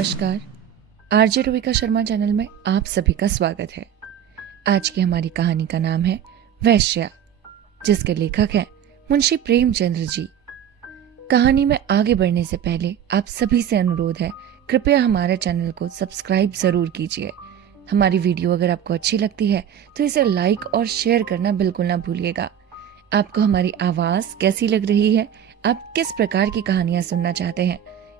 नमस्कार। RJ Ravika Sharma channel में आप सभी का स्वागत है। आज की हमारी कहानी का नाम है वैश्या, जिसके लेखक हैं मुंशी प्रेमचंद्र जी। कहानी में आगे बढ़ने से पहले आप सभी से अनुरोध है, कृपया हमारे चैनल को सब्सक्राइब जरूर कीजिए। हमारी वीडियो अगर आपको अच्छी लगती है तो इसे लाइक और शेयर करना बिल्कुल ना भूलिएगा। आपको हमारी आवाज कैसी लग रही है? आप किस प्रकार की कहानियां सुनना चाहते हैं?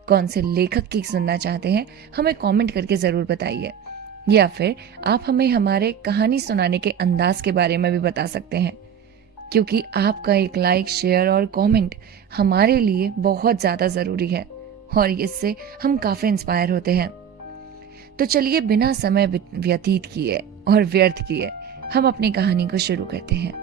कौन से लेखक की सुनना चाहते हैं? हमें कमेंट करके जरूर बताइए। या फिर आप हमें हमारे कहानी सुनाने के अंदाज के बारे में भी बता सकते हैं, क्योंकि आपका एक लाइक, शेयर और कमेंट हमारे लिए बहुत ज्यादा जरूरी है और इससे हम काफी इंस्पायर होते हैं। तो चलिए बिना समय व्यतीत किए और व्यर्थ किए हम अपनी कहानी को शुरू करते हैं।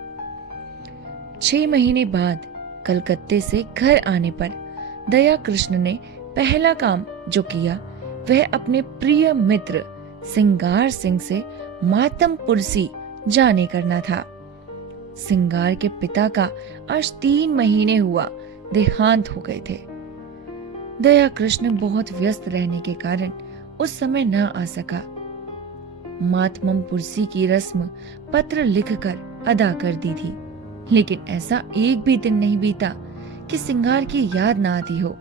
6 महीने बाद कलकत्ते से घर आने पर दया कृष्ण ने पहला काम जो किया वह अपने प्रिय मित्र सिंगार सिंह से मातमपुरसी जाने करना था। सिंगार के पिता का आज 3 महीने हुआ देहांत हो गए थे। दया कृष्ण बहुत व्यस्त रहने के कारण उस समय न आ सका। मातमपुरसी की रस्म पत्र लिखकर अदा कर दी थी, लेकिन ऐसा एक भी दिन नहीं बीता कि सिंगार की याद ना आती हो।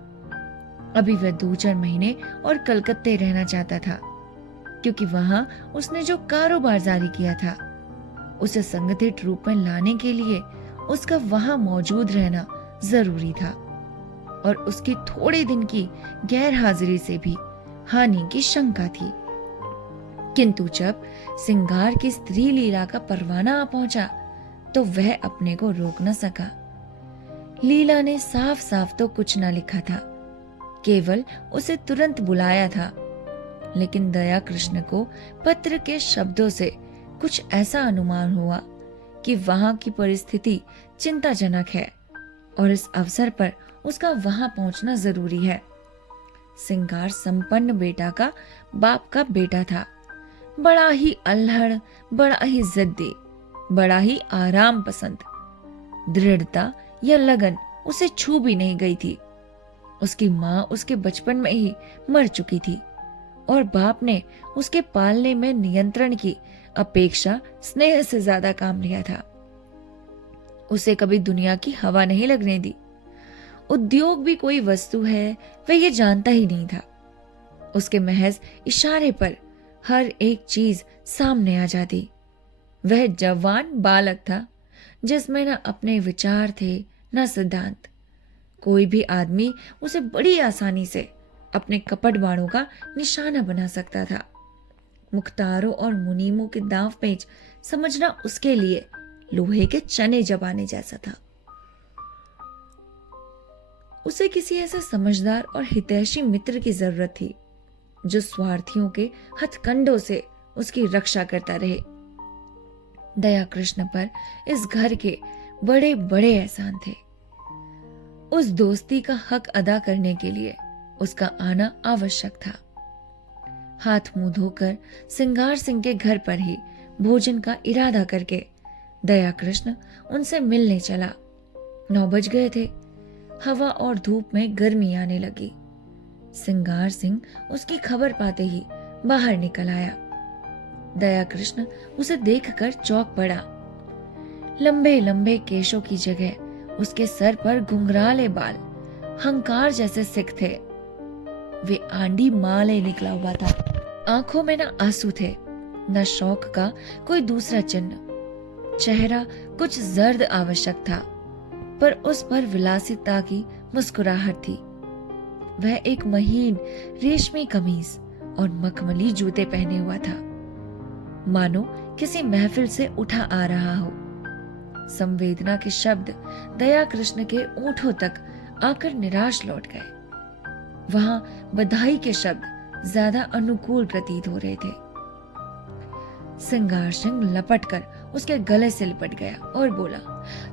अभी वह 2-4 महीने और कलकत्ते रहना चाहता था, क्योंकि वहां उसने जो कारोबार जारी किया था उसे संगठित रूप में लाने के लिए उसका वहां मौजूद रहना जरूरी था, और उसकी थोड़े दिन की गैर हाजिरी से भी हानि की शंका थी। किंतु जब सिंगार की स्त्री लीला का परवाना आ पहुंचा तो वह अपने को रोक न सका। लीला ने साफ साफ तो कुछ न लिखा था, केवल उसे तुरंत बुलाया था, लेकिन दया कृष्ण को पत्र के शब्दों से कुछ ऐसा अनुमान हुआ कि वहां की परिस्थिति चिंताजनक है और इस अवसर पर उसका वहां पहुंचना जरूरी है। सिंगार संपन्न बेटा का बाप का बेटा था, बड़ा ही अल्हड़, बड़ा ही जिद्दी, बड़ा ही आराम पसंद। दृढ़ता या लगन उसे छू भी नहीं गई थी। उसकी माँ उसके बचपन में ही मर चुकी थी और बाप ने उसके पालने में नियंत्रण की अपेक्षा स्नेह से ज्यादा काम लिया था। उसे कभी दुनिया की हवा नहीं लगने दी। उद्योग भी कोई वस्तु है वह ये जानता ही नहीं था। उसके महज इशारे पर हर एक चीज सामने आ जाती। वह जवान बालक था जिसमें न अपने विचार थे न सिद्धांत। कोई भी आदमी उसे बड़ी आसानी से अपने कपट बाणों का निशाना बना सकता था। मुख्तारों और मुनीमों के दांव पेच समझना उसके लिए लोहे के चने जबाने जैसा था। उसे किसी ऐसे समझदार और हितैषी मित्र की जरूरत थी जो स्वार्थियों के हथकंडों से उसकी रक्षा करता रहे। दया कृष्ण पर इस घर के बड़े बड़े एहसान थे। उस दोस्ती का हक अदा करने के लिए उसका आना आवश्यक था। हाथ मुंह धोकर सिंगार सिंह के घर पर ही भोजन का इरादा करके दया कृष्ण उनसे मिलने चला। 9 बज गए थे। हवा और धूप में गर्मी आने लगी। सिंगार सिंह उसकी खबर पाते ही बाहर निकल आया। दया कृष्ण उसे देखकर चौंक पड़ा। लंबे लंबे केशों की जगह उसके सर पर घुंघराले बाल हंकार जैसे सिक थे। वे आंधी माले निकला हुआ था। आंखों में न आंसू थे न शौक का कोई दूसरा चिन्ह। चेहरा कुछ जर्द आवश्यक था, पर उस पर विलासिता की मुस्कुराहट थी। वह एक महीन रेशमी कमीज और मखमली जूते पहने हुआ था, मानो किसी महफिल से उठा आ रहा हो। संवेदना के शब्द दया कृष्ण के ओंठों तक आकर निराश लौट गए। वहां बधाई के शब्द ज्यादा अनुकूल प्रतीत हो रहे थे। सिंगार सिंह लपटकर उसके गले से लिपट गया और बोला,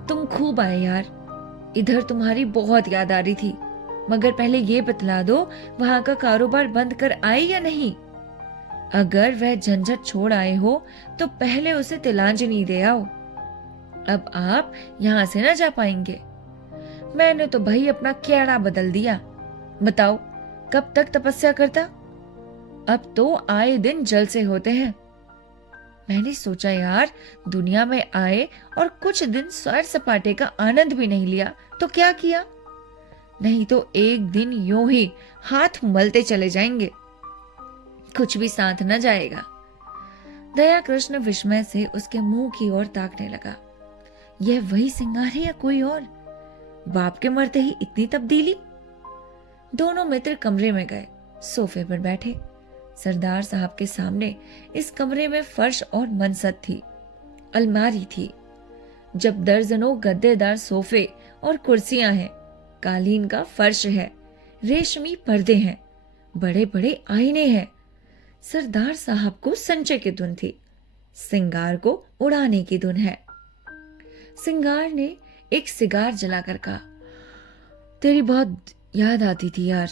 तुम खूब आए यार। इधर तुम्हारी बहुत याद आ रही थी, मगर पहले ये बतला दो वहां का कारोबार बंद कर आए या नहीं। अगर वह झंझट छोड़ आए हो तो पहले उसे तिलांजलि दे आओ। अब आप यहां से न जा पाएंगे। मैंने तो भाई अपना क्याड़ा बदल दिया। बताओ कब तक तपस्या करता? अब तो आए दिन जलसे होते हैं। मैंने सोचा यार, दुनिया में आए और कुछ दिन सैर सपाटे का आनंद भी नहीं लिया तो क्या किया, नहीं तो एक दिन यूं ही हाथ मलते चले जाएंगे, कुछ भी साथ न जाएगा। दया कृष्ण विस्मय से उसके मुंह की ओर ताकने लगा। यह वही सिंगार है या कोई और? बाप के मरते ही इतनी तब्दीली। दोनों मित्र कमरे में गए, सोफे पर बैठे। सरदार साहब के सामने इस कमरे में फर्श और मनसद थी, अलमारी थी। जब दर्जनों गद्देदार सोफे और कुर्सियां हैं, कालीन का फर्श है, रेशमी पर्दे हैं, बड़े बड़े आईने हैं। सरदार साहब को संचय की धुन थी, सिंगार को उड़ाने की धुन है। सिंगार ने एक सिगार जलाकर कहा, तेरी बहुत याद आती थी यार,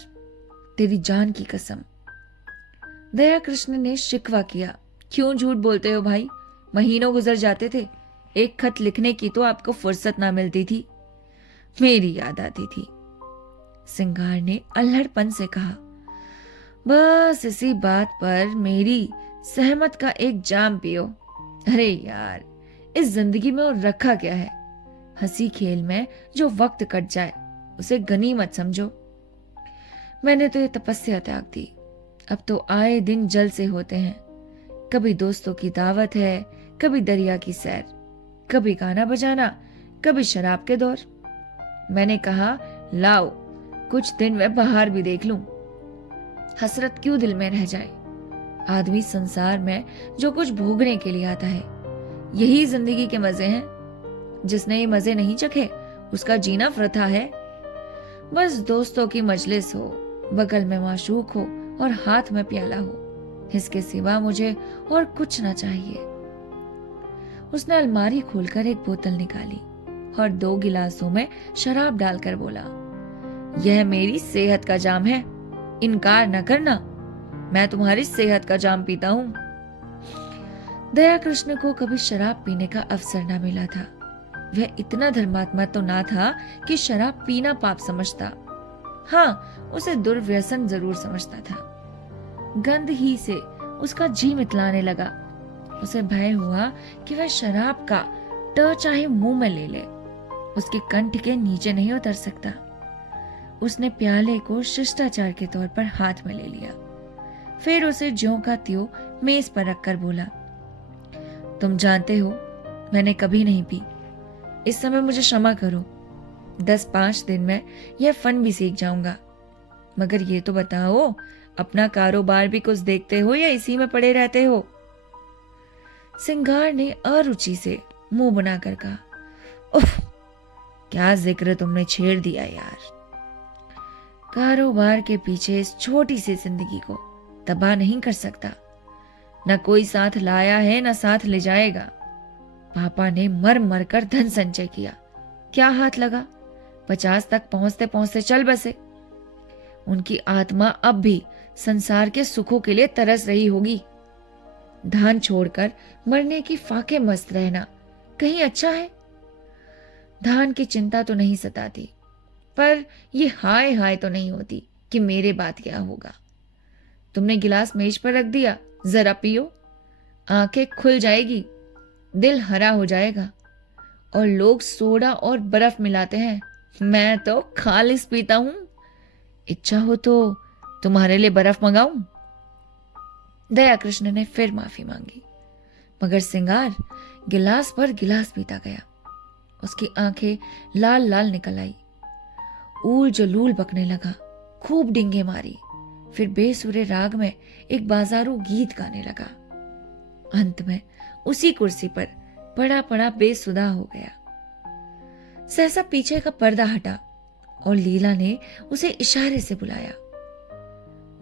तेरी जान की कसम। दया कृष्ण ने शिकवा किया, क्यों झूठ बोलते हो भाई, महीनों गुजर जाते थे, एक खत लिखने की तो आपको फुर्सत ना मिलती थी। मेरी याद आती थी, सिंगार ने अल्हड़पन से कहा। बस इसी बात पर मेरी सहमत का एक जाम पियो। अरे यार, इस जिंदगी में और रखा क्या है, हंसी खेल में जो वक्त कट जाए उसे गनीमत समझो। मैंने तो ये तपस्या त्याग दी, अब तो आए दिन जलसे होते हैं। कभी दोस्तों की दावत है, कभी दरिया की सैर, कभी गाना बजाना, कभी शराब के दौर। मैंने कहा लाओ कुछ दिन मैं बाहर भी देख लूं, हसरत क्यों दिल में रह जाए। आदमी संसार में जो कुछ भोगने के लिए आता है, यही जिंदगी के मजे हैं। जिसने ये मजे नहीं चखे उसका जीना वृथा है। बस दोस्तों की मजलिस हो, बगल में माशूक हो और हाथ में प्याला हो, इसके सिवा मुझे और कुछ ना चाहिए। उसने अलमारी खोलकर एक बोतल निकाली और 2 गिलासों में शराब डालकर बोला, यह मेरी सेहत का जाम है, इनकार न करना, मैं तुम्हारी सेहत का जाम पीता हूं। दया कृष्ण को कभी शराब पीने का अवसर न मिला था। वह इतना धर्मात्मा तो ना था कि शराब पीना पाप समझता। हाँ, उसे दुर्व्यसन जरूर समझता था। गंध ही से उसका जी मितलाने लगा। उसे भय हुआ कि वह शराब का ट चाहे मुंह में ले ले, उसके कंठ के नीचे नहीं उतर सकता। उसने प्याले को शिष्टाचार के तौर पर हाथ में ले लिया, फिर उसे ज्यों का त्यों मेज पर रखकर बोला, तुम जानते हो मैंने कभी नहीं पी, इस समय मुझे क्षमा करो। 10-5 दिन में यह फन भी सीख जाऊंगा, मगर ये तो बताओ अपना कारोबार भी कुछ देखते हो या इसी में पड़े रहते हो? सिंगार ने अरुचि से मुंह बनाकर कहा, उफ, क्या जिक्र तुमने छेड़ दिया यार। कारोबार के पीछे इस छोटी सी जिंदगी को तबाह नहीं कर सकता। न कोई साथ लाया है न साथ ले जाएगा। पापा ने मर मर कर धन संचय किया, क्या हाथ लगा, 50 तक पहुंचते पहुंचते चल बसे। उनकी आत्मा अब भी संसार के सुखों के लिए तरस रही होगी। धान छोड़कर मरने की फाके मस्त रहना कहीं अच्छा है? धान की चिंता तो नहीं सताती, पर ये हाय हाय तो नहीं होती कि मेरे बाद क्या होगा। तुमने गिलास मेज पर रख दिया, जरा पियो, आंखें खुल जाएगी, दिल हरा हो जाएगा। और लोग सोडा और बर्फ मिलाते हैं, मैं तो खालिस पीता हूं। इच्छा हो तो तुम्हारे लिए बर्फ मंगाऊं? दया कृष्ण ने फिर माफी मांगी, मगर सिंगार गिलास पर गिलास पीता गया। उसकी आंखें लाल लाल निकल आई, ऊल जलूल बकने लगा, खूब डिंगे मारी, फिर बेसुरे राग में एक बाजारू गीत गाने लगा। अंत में उसी कुर्सी पर पड़ा पड़ा बेसुधा हो गया। सहसा पीछे का पर्दा हटा और लीला ने उसे इशारे से बुलाया।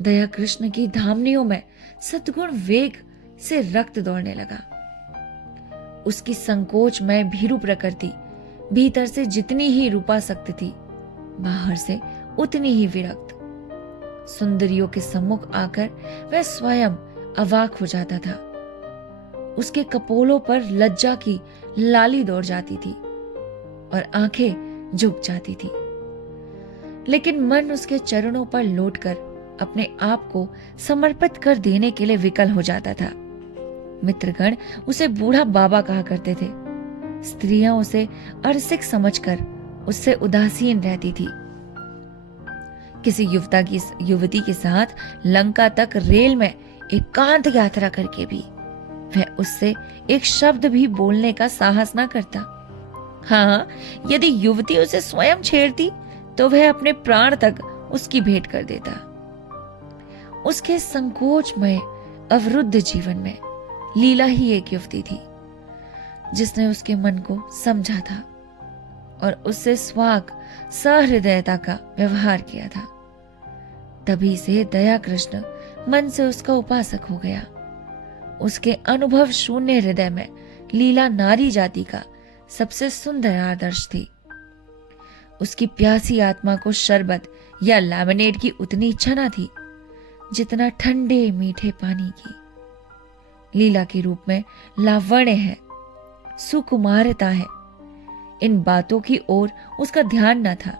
दया कृष्ण की धामनियों में सद्गुण वेग से रक्त दौड़ने लगा। उसकी संकोच में भीरू प्रकृति भीतर से जितनी ही रूपासक्त थी, बाहर से उतनी ही विरक्त। सुंदरियों के सम्मुख आकर वह स्वयं अवाक हो जाता था। उसके कपोलों पर लज्जा की लाली दौड़ जाती थी और आंखें झुक जाती थी, लेकिन मन उसके चरणों पर लौटकर अपने आप को समर्पित कर देने के लिए विकल हो जाता था। मित्रगण उसे बूढ़ा बाबा कहा करते थे। स्त्रियां उसे अरसिक समझकर उससे उदासीन रहती थी। किसी युवती के साथ लंका तक रेल में एकांत यात्रा करके भी वह उससे एक शब्द भी बोलने का साहस ना करता। हाँ, यदि युवती उसे स्वयं छेड़ती तो वह अपने प्राण तक उसकी भेंट कर देता। उसके संकोचमय अवरुद्ध जीवन में लीला ही एक युवती थी जिसने उसके मन को समझा था और उससे स्वाग सहृदयता का व्यवहार किया था। तभी से दया कृष्ण मन से उसका उपासक हो गया। उसके अनुभव शून्य हृदय में लीला नारी जाति का सबसे सुंदर आदर्श थी। उसकी प्यासी आत्मा को शरबत या लेमनेड की उतनी इच्छा न थी जितना ठंडे मीठे पानी की। लीला के रूप में लावण्य है, सुकुमारता है, इन बातों की ओर उसका ध्यान न था।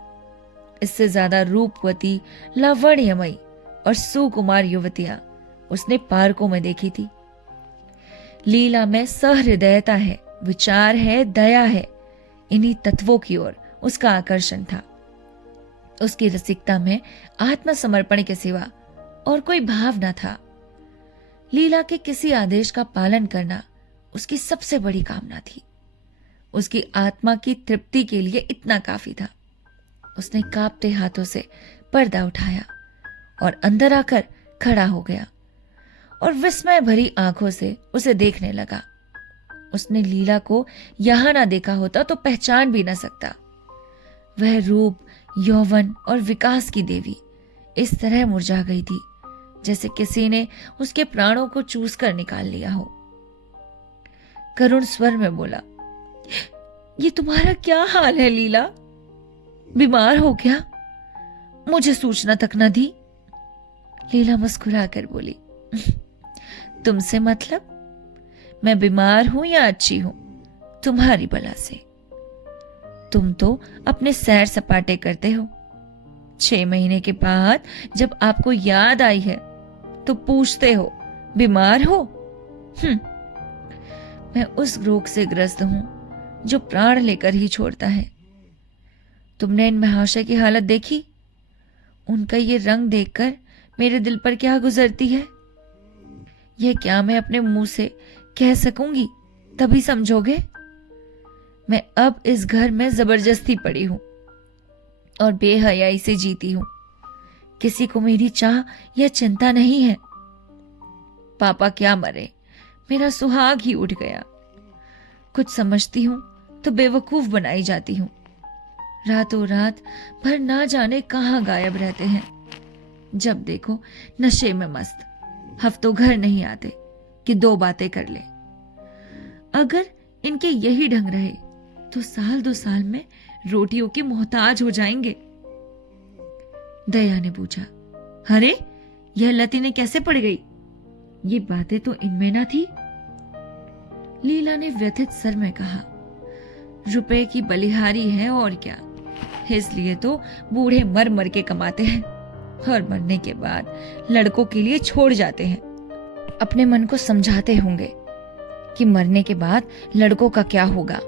इससे ज्यादा रूपवती, लावण्यमयी और सुकुमार युवतियां उसने पार्कों में देखी थी। लीला में सहृदयता है, विचार है, दया है, इन्हीं तत्वों की ओर उसका आकर्षण था। उसकी रसिकता में आत्मसमर्पण के सिवा और कोई भाव न था। लीला के किसी आदेश का पालन करना उसकी सबसे बड़ी कामना थी। उसकी आत्मा की तृप्ति के लिए इतना काफी था। उसने कांपते हाथों से पर्दा उठाया और अंदर आकर खड़ा हो गया और विस्मय भरी आंखों से उसे देखने लगा। उसने लीला को यहां ना देखा होता तो पहचान भी न सकता। वह रूप, यौवन और विकास की देवी इस तरह मुरझा गई थी जैसे किसी ने उसके प्राणों को चूस कर निकाल लिया हो। करुण स्वर में बोला, ये तुम्हारा क्या हाल है लीला? बीमार हो क्या? मुझे सूचना तक न दी। लीला मुस्कुरा कर बोली, तुमसे मतलब? मैं बीमार हूं या अच्छी हूं, तुम्हारी बला से। तुम तो अपने सैर सपाटे करते हो। 6 महीने के बाद जब आपको याद आई है तो पूछते हो बीमार हो? मैं उस रोग से ग्रस्त हूं जो प्राण लेकर ही छोड़ता है। तुमने इन महाशय की हालत देखी? उनका ये रंग देखकर मेरे दिल पर क्या गुजरती है, यह क्या मैं अपने मुंह से कह सकूंगी? तभी समझोगे। मैं अब इस घर में जबरदस्ती पड़ी हूं और बेहयाई से जीती हूं। किसी को मेरी चाह या चिंता नहीं है। पापा क्या मरे, मेरा सुहाग ही उठ गया। कुछ समझती हूं तो बेवकूफ बनाई जाती हूं। रातों रात भर ना जाने कहां गायब रहते हैं। जब देखो नशे में मस्त, हफ्तों घर नहीं आते कि 2 बातें कर ले। अगर इनके यही ढंग रहे तो साल 2 साल में रोटियों के मोहताज हो जाएंगे। दया ने पूछा, अरे यह लत इन्हें कैसे पड़ गई? ये बातें तो इनमें ना थी। लीला ने व्यथित स्वर में कहा, रुपए की बलिहारी है और क्या, इसलिए तो बूढ़े मर मर के कमाते हैं और मरने के बाद लड़कों के लिए छोड़ जाते हैं। अपने मन को समझाते होंगे कि मरने के बाद लड़कों का क्या होगा।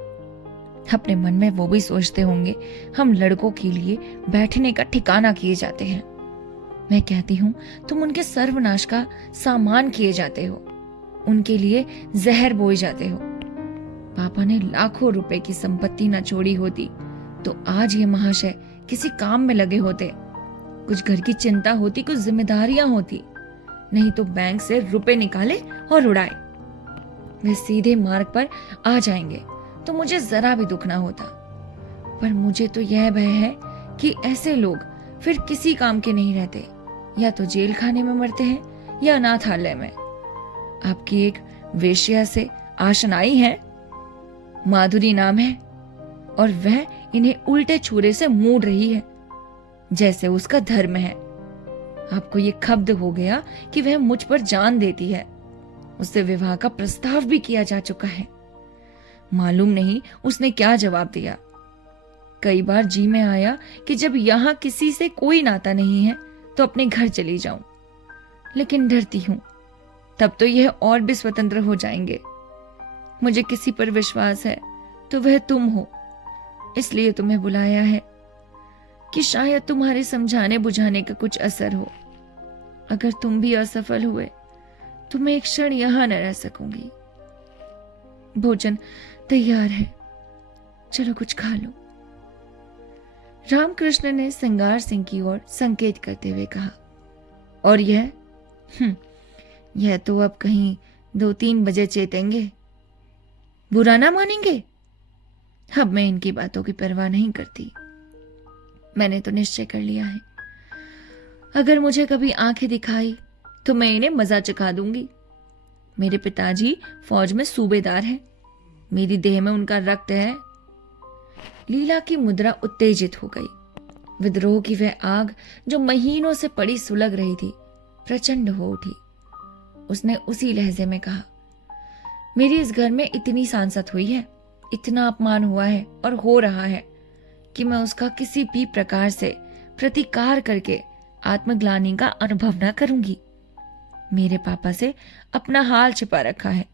अपने मन में वो भी सोचते होंगे हम लड़कों के लिए बैठने का ठिकाना किए जाते हैं। मैं कहती हूं तुम उनके सर्वनाश का सामान किए जाते हो, उनके लिए जहर बोए जाते हो। पापा ने लाखों रुपए की संपत्ति न छोड़ी होती तो आज ये महाशय किसी काम में लगे होते। कुछ घर की चिंता होती, कुछ जिम्मेदारियां होती, नहीं तो बैंक से रुपए निकाले और उड़ाए। वे सीधे मार्ग पर आ जाएंगे तो मुझे जरा भी दुख ना होता। पर मुझे तो यह भय है कि ऐसे लोग फिर किसी काम के नहीं रहते, या तो जेल खाने में मरते हैं या अनाथालय में। आपकी एक वेश्या से आशनाई है, माधुरी नाम है, और वह इन्हें उल्टे छुरे से मूड रही है जैसे उसका धर्म है। आपको ये खब्द हो गया कि वह मुझ पर जान देती है। उससे विवाह का प्रस्ताव भी किया जा चुका है। मालूम नहीं उसने क्या जवाब दिया। कई बार जी में आया कि जब यहां किसी से कोई नाता नहीं है तो अपने घर चली जाऊं, लेकिन डरती हूं तब तो यह और भी स्वतंत्र हो जाएंगे। मुझे किसी पर विश्वास है तो वह तुम हो, इसलिए तुम्हें बुलाया है कि शायद तुम्हारे समझाने बुझाने का कुछ असर हो। अगर तुम भी असफल हुए तो मैं एक क्षण यहां न रह सकूंगी। भोजन तैयार है, चलो कुछ खा लो। रामकृष्ण ने सिंगार सिंह की ओर संकेत करते हुए कहा, और यह तो अब कहीं 2-3 बजे चेतेंगे, बुरा ना मानेंगे। अब मैं इनकी बातों की परवाह नहीं करती। मैंने तो निश्चय कर लिया है, अगर मुझे कभी आंखें दिखाई तो मैं इन्हें मजा चखा दूंगी। मेरे पिताजी फौज में सूबेदार हैं, मेरी देह में उनका रक्त है। लीला की मुद्रा उत्तेजित हो गई। विद्रोह की वह आग जो महीनों से पड़ी सुलग रही थी, प्रचंड हो उठी। उसने उसी लहजे में कहा, मेरी इस घर में इतनी सांसत हुई है, इतना अपमान हुआ है और हो रहा है कि मैं उसका किसी भी प्रकार से प्रतिकार करके आत्मग्लानि का अनुभव न करूंगी। मेरे पापा से अपना हाल छिपा रखा है,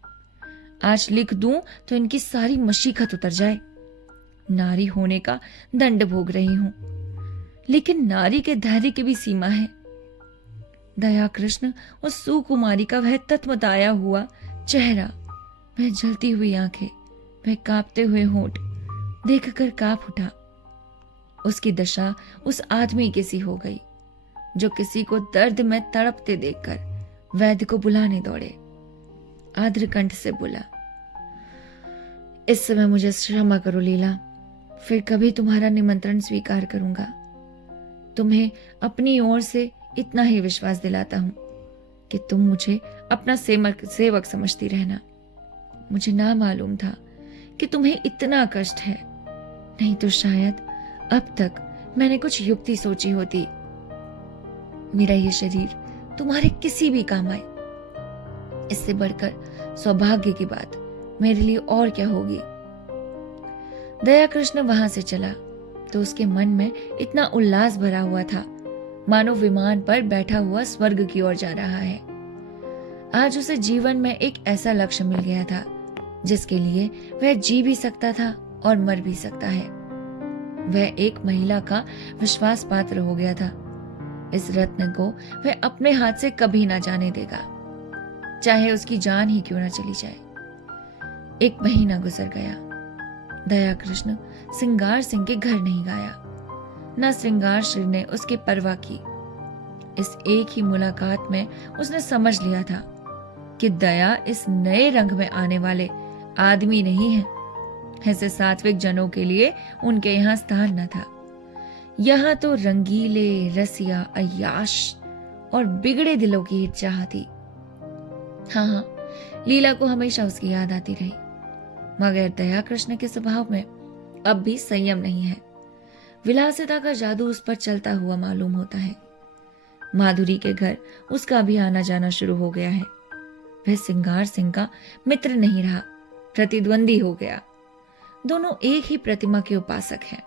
आज लिख दूं तो इनकी सारी मशीखत उतर जाए। नारी होने का दंड भोग रही हूं, लेकिन नारी के धैर्य की भी सीमा है। दया कृष्ण और सुकुमारी का वह तत्मताया हुआ चेहरा, वह जलती हुई आंखें, वह कांपते हुए होंठ देखकर कांप उठा। उसकी दशा उस आदमी की सी हो गई जो किसी को दर्द में तड़पते देखकर वैद्य को बुलाने दौड़े। आर्द्र कंठ से बोला, इस समय मुझे क्षमा करो लीला, फिर कभी तुम्हारा निमंत्रण स्वीकार करूंगा। तुम्हें अपनी ओर से इतना ही विश्वास दिलाता हूं कि तुम मुझे अपना सेवक समझती रहना। मुझे ना मालूम था कि तुम्हें इतना कष्ट है, नहीं तो शायद अब तक मैंने कुछ युक्ति सोची होती। मेरा ये शरीर तुम्हारे किसी भी काम आए, इससे बढ़कर सौभाग्य की बात मेरे लिए और क्या होगी। दया कृष्ण वहां से चला तो उसके मन में इतना उल्लास भरा हुआ था मानो विमान पर बैठा हुआ स्वर्ग की ओर जा रहा है। आज उसे जीवन में एक ऐसा लक्ष्य मिल गया था जिसके लिए वह जी भी सकता था और मर भी सकता है। वह एक महिला का विश्वास पात्र हो गया था। इस रत्न को वह अपने हाथ से कभी ना जाने देगा, चाहे उसकी जान ही क्यों ना चली जाए। 1 महीना गुजर गया। दया कृष्ण श्रृंगार सिंह के घर नहीं गया, न श्रृंगार सिंह ने उसकी परवाह की। इस एक ही मुलाकात में उसने समझ लिया था कि दया इस नए रंग में आने वाले आदमी नहीं है। ऐसे सात्विक जनों के लिए उनके यहाँ स्थान न था। यहाँ तो रंगीले, रसिया, अय्याश और बिगड़े दिलों की चाह थी। हाँ, लीला को हमेशा उसकी याद आती रही, मगर दया कृष्ण के स्वभाव में अब भी संयम नहीं है। विलासिता का जादू उस पर चलता हुआ मालूम होता है। माधुरी के घर उसका भी आना जाना शुरू हो गया है। वह श्रृंगार सिंह का मित्र नहीं रहा, प्रतिद्वंदी हो गया। दोनों एक ही प्रतिमा के उपासक हैं,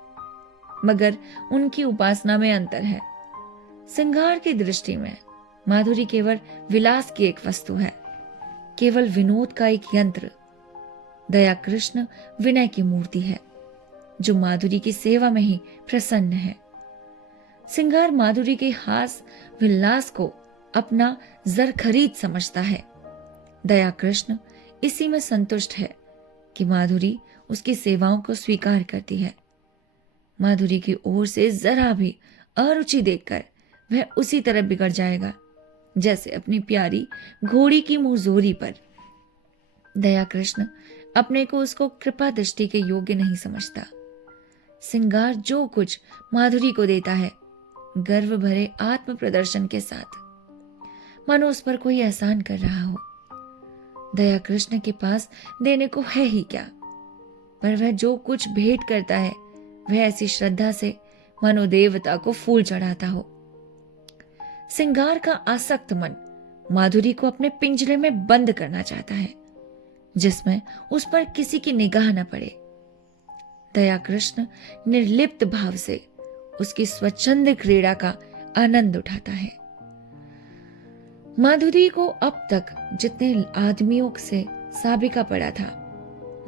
मगर उनकी उपासना में अंतर है। श्रृंगार की दृष्टि में माधुरी केवल विलास की एक वस्तु है, केवल विनोद का एक यंत्र। दया कृष्ण विनय की मूर्ति है जो माधुरी की सेवा में ही प्रसन्न है। श्रृंगार माधुरी के हास विलास को अपना जर खरीद समझता है। दया कृष्ण इसी में संतुष्ट है कि माधुरी उसकी सेवाओं को स्वीकार करती है। माधुरी की ओर से जरा भी अरुचि देखकर वह उसी तरह बिगड़ जाएगा जैसे अपनी प्यारी घोड़ी की मुंहजोरी पर। दया कृष्ण अपने को उसको कृपा दृष्टि के योग्य नहीं समझता। श्रृंगार जो कुछ माधुरी को देता है, गर्व भरे आत्म प्रदर्शन के साथ, मानो उस पर कोई एहसान कर रहा हो। दया कृष्ण के पास देने को है ही क्या, पर वह जो कुछ भेंट करता है वह ऐसी श्रद्धा से मानो देवता को फूल चढ़ाता हो। श्रृंगार का आसक्त मन माधुरी को अपने पिंजरे में बंद करना चाहता है, जिसमें उस पर किसी की निगाह न पड़े। दया कृष्ण निर्लिप्त भाव से उसकी स्वच्छंद क्रीड़ा का आनंद उठाता है। माधुरी को अब तक जितने आदमियों से साबिका पड़ा था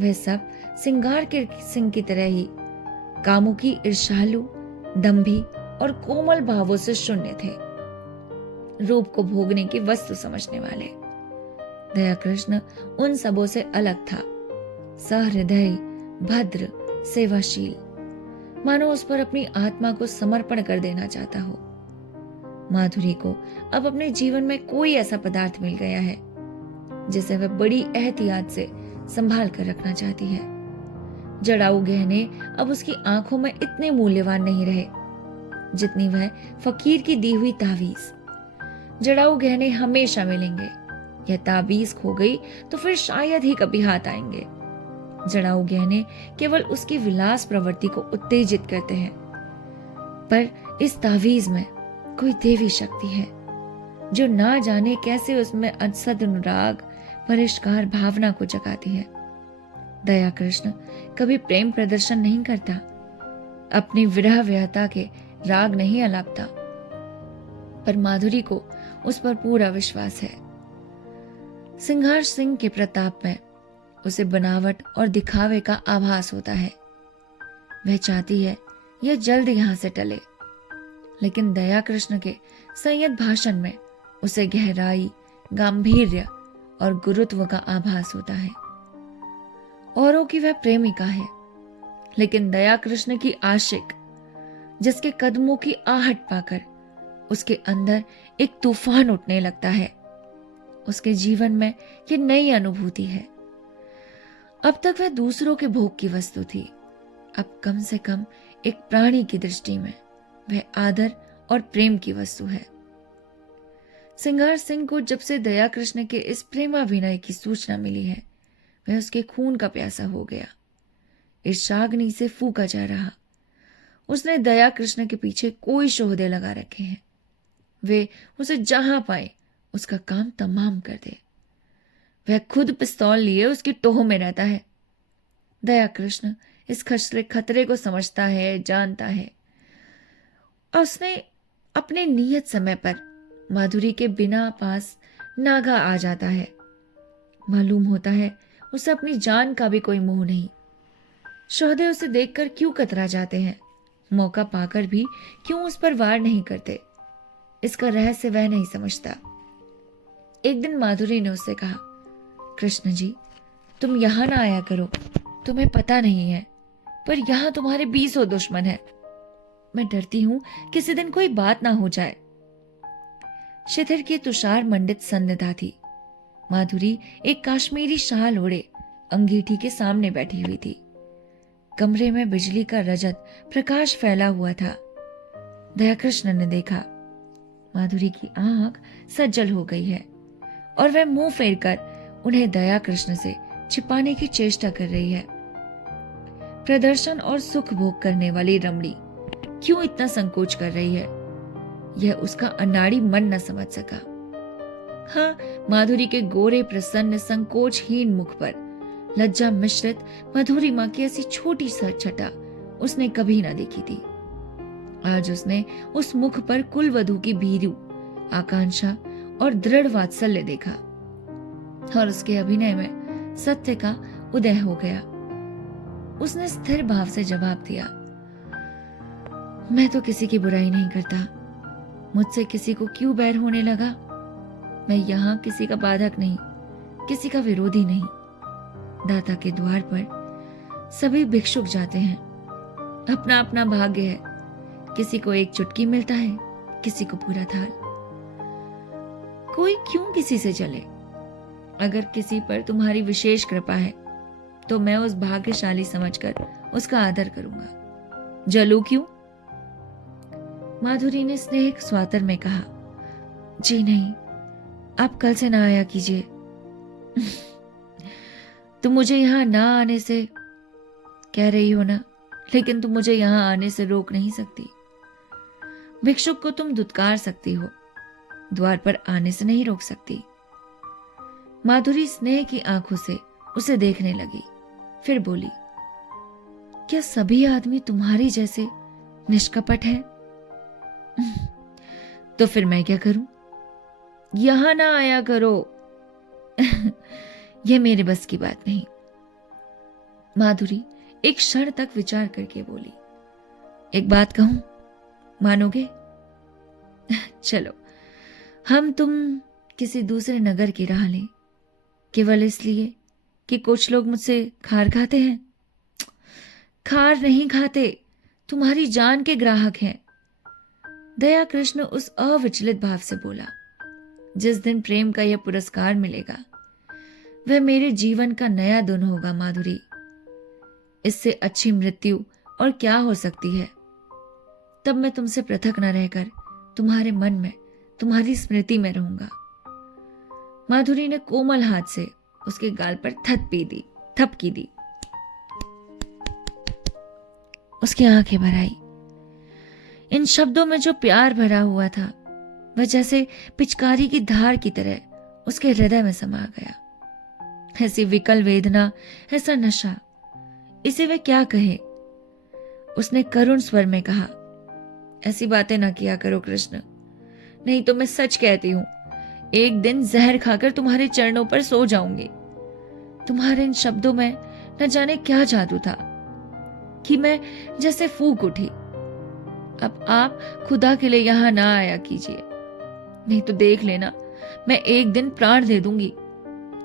वह सब सिंगार के सिंह की तरह ही कामुकी, ईर्ष्यालु, दंभी और कोमल भावों से शून्य थे, रूप को भोगने की वस्तु समझने वाले। दया कृष्ण उन सबों से अलग था, सहृदय, भद्र, सेवाशील, मानो उस पर अपनी आत्मा को समर्पण कर देना चाहता हो। माधुरी को अब अपने जीवन में कोई ऐसा पदार्थ मिल गया है जिसे वह बड़ी एहतियात से संभाल कर रखना चाहती है। जड़ाऊ गहने अब उसकी आंखों में इतने मूल्यवान नहीं रहे जितनी वह फकीर की दी हुई तावीज। जड़ाऊ गहने हमेशा मिलेंगे, यह तावीज खो गई तो फिर शायद ही कभी हाथ आएंगे। जड़ाऊ गहने केवल उसकी विलास प्रवृत्ति को उत्तेजित करते हैं, पर इस तावीज में कोई देवी शक्ति है जो ना जाने कैसे उसमें असद अनुराग, परिष्कार भावना को जगाती है। दया कृष्ण कभी प्रेम प्रदर्शन नहीं करता, अपनी विरह व्यथा के राग नहीं अलापता, पर माधुरी को उस पर पूरा विश्वास है। सिंगार सिंह के प्रताप में उसे बनावट और दिखावे का आभास होता है। वह चाहती है यह जल्द यहां से टले, लेकिन दया कृष्ण के संयत भाषण में उसे गहराई, गांभीर्य और गुरुत्व का आभास होता है। औरों की वह प्रेमिका है, लेकिन दया कृष्ण की आशिक, जिसके कदमों की आहट पाकर उसके अंदर एक तूफान उठने लगता है। उसके जीवन में यह नई अनुभूति है। अब तक वह दूसरों के भोग की वस्तु थी, अब कम से कम एक प्राणी की दृष्टि में वह आदर और प्रेम की वस्तु है। सिंगार सिंह को जब से दया कृष्ण के इस प्रेमाभिनय की सूचना मिली है, वह उसके खून का प्यासा हो गया, ईर्ष्याग्नि से फूका जा रहा। उसने दया कृष्ण के पीछे कोई शोहदे लगा रखे हैं, वे उसे जहां पाए उसका काम तमाम कर दे। वह खुद पिस्तौल लिए उसकी टोह में रहता है। दया कृष्ण इस खतरे को समझता है, जानता है, और उसने अपने नियत समय पर माधुरी के बिना पास नागा आ जाता है। मालूम होता है उसे अपनी जान का भी कोई मोह नहीं। शोहदे उसे देखकर क्यों कतरा जाते हैं, मौका पाकर भी क्यों उस पर वार नहीं करते, इसका रहस्य वह नहीं समझता। एक दिन माधुरी ने उससे कहा, कृष्ण जी, तुम यहां ना आया करो, तुम्हें पता नहीं है, पर यहां तुम्हारे 20 दुश्मन हैं। मैं डरती हूं किसी दिन कोई बात ना हो जाए। शिथिर की तुषार मंडित सन्निधा थी। माधुरी एक काश्मीरी शाल ओढ़े अंगीठी के सामने बैठी हुई थी। कमरे में बिजली का रजत प्रकाश फैला हुआ था। दयाकृष्ण ने देखा, माधुरी की आंख सज्जल हो गई है और वह मुंह फेरकर उन्हें दया कृष्ण से छिपाने की चेष्टा कर रही है। प्रदर्शन और सुख भोग करने वाली रमणी क्यों इतना संकोच कर रही है, यह उसका अनाड़ी मन न समझ सका। हाँ, माधुरी के गोरे प्रसन्न संकोचहीन मुख पर लज्जा मिश्रित मधुरिमा की ऐसी छोटी सी छटा उसने कभी ना देखी थी। आज उसने उस मुख पर कुलवधू की भीरू आकांक्षा और दृढ़ वात्सल्य देखा और उसके अभिनय में सत्य का उदय हो गया। उसने स्थिर भाव से जवाब दिया, मैं तो किसी की बुराई नहीं करता, मुझसे किसी को क्यों बैर होने लगा। मैं यहाँ किसी का बाधक नहीं, किसी का विरोधी नहीं। दाता के द्वार पर सभी भिक्षुक जाते हैं, अपना अपना भाग्य है, किसी को एक चुटकी मिलता है, किसी को पूरा थाल। कोई क्यों किसी से जले। अगर किसी पर तुम्हारी विशेष कृपा है तो मैं उस भाग्यशाली समझकर उसका आदर करूंगा, जलू क्यों। माधुरी ने स्नेह स्वातर में कहा, जी नहीं, आप कल से ना आया कीजिए। तुम मुझे यहां ना आने से कह रही हो ना, लेकिन तुम मुझे यहां आने से रोक नहीं सकती। भिक्षुक को तुम दुत्कार सकती हो, द्वार पर आने से नहीं रोक सकती। माधुरी स्नेह की आंखों से उसे देखने लगी, फिर बोली, क्या सभी आदमी तुम्हारी जैसे निष्कपट हैं? तो फिर मैं क्या करूं? यहां ना आया करो। यह मेरे बस की बात नहीं। माधुरी एक क्षण तक विचार करके बोली, एक बात कहूं, मानोगे? चलो, हम तुम किसी दूसरे नगर की राह लें, केवल इसलिए कि कुछ लोग मुझसे खार खाते हैं। खार नहीं खाते, तुम्हारी जान के ग्राहक हैं। दया कृष्ण उस अविचलित भाव से बोला, जिस दिन प्रेम का यह पुरस्कार मिलेगा वह मेरे जीवन का नया दिन होगा माधुरी। इससे अच्छी मृत्यु और क्या हो सकती है। तब मैं तुमसे पृथक न रहकर तुम्हारे मन में, तुम्हारी स्मृति में रहूंगा। माधुरी ने कोमल हाथ से उसके गाल पर थपकी दी। उसकी आंखें भर आई। इन शब्दों में जो प्यार भरा हुआ था वह जैसे पिचकारी की धार की तरह उसके हृदय में समा गया। ऐसी विकल वेदना, ऐसा नशा, इसे वह क्या कहे। उसने करुण स्वर में कहा, ऐसी बातें ना किया करो कृष्ण, नहीं तो मैं सच कहती हूं, एक दिन जहर खाकर तुम्हारे चरणों पर सो जाऊंगी। तुम्हारे इन शब्दों में न जाने क्या जादू था कि मैं जैसे फूंक उठी। अब आप खुदा के लिए यहां ना आया कीजिए, नहीं तो देख लेना मैं एक दिन प्राण दे दूंगी।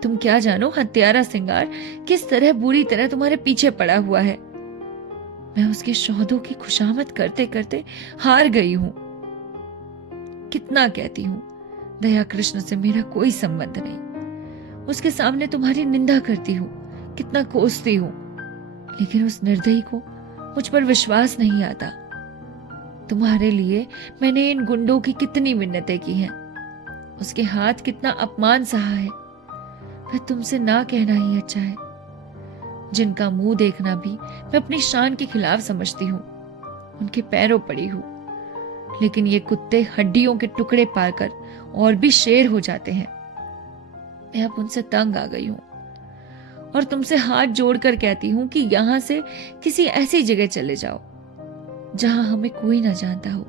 तुम क्या जानो हत्यारा सिंगार किस तरह बुरी तरह तुम्हारे पीछे पड़ा हुआ है। मैं उसके शौदों की खुशामद करते करते हार गई हूं। कितना कहती हूं, दया कृष्ण से मेरा कोई संबंध नहीं। उसके सामने तुम्हारी निंदा करती हूं, कितना कोसती हूं, लेकिन उस निर्दयी को मुझ पर विश्वास नहीं आता। तुम्हारे लिए मैंने इन गुंडों की कितनी मिन्नतें की हैं, उसके हाथ कितना अपमान सहा है। वह तुमसे ना कहना ही अच्छा है। जिनका मुंह देखना भी मैं अपनी शान के खिलाफ समझती हूँ, उनके पैरों पड़ी हूँ, लेकिन ये कुत्ते हड्डियों के टुकड़े पाकर और भी शेर हो जाते हैं। मैं अब उनसे तंग आ गई हूँ और तुमसे हाथ जोड़कर कहती हूँ कि यहां से किसी ऐसी जगह चले जाओ जहां हमें कोई ना जानता हो,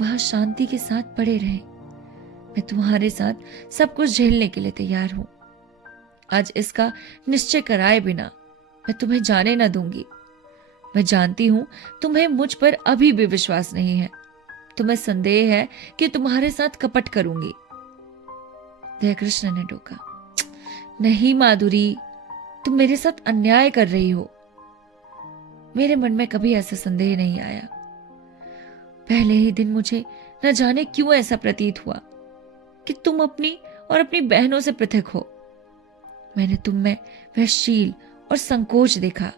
वहां शांति के साथ पड़े रहें। मैं तुम्हारे साथ सब कुछ झेलने के लिए तैयार हूं। आज इसका निश्चय कराए बिना मैं तुम्हें जाने न दूंगी। मैं जानती हूं तुम्हें मुझ पर अभी भी विश्वास नहीं है, तुम्हें संदेह है कि तुम्हारे साथ कपट करूंगी। दयाकृष्ण ने टोका, नहीं माधुरी, तुम मेरे साथ अन्याय कर रही हो। मेरे मन में कभी ऐसा संदेह नहीं आया। पहले ही दिन मुझे न जाने क्यों ऐसा प्रतीत हुआ कि तुम अपनी और अपनी बहनों से पृथक हो। मैंने तुम में वह शील और संकोच देखा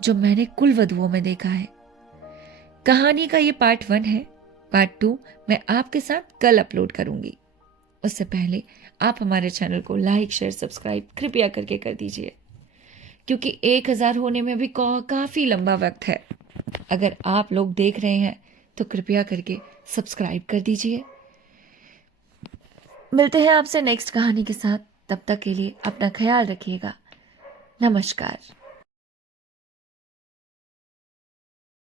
जो मैंने कुल वधुओं में देखा है। कहानी का ये पार्ट 1 है। पार्ट 2 मैं आपके साथ कल अपलोड करूंगी। उससे पहले आप हमारे चैनल को लाइक, शेयर, सब्सक्राइब कृपया करके कर दीजिए, क्योंकि 1000 होने में भी काफी लंबा वक्त है। अगर आप लोग देख रहे हैं तो कृपया करके सब्सक्राइब कर दीजिए। मिलते हैं आपसे नेक्स्ट कहानी के साथ। तब तक के लिए अपना ख्याल रखिएगा। नमस्कार।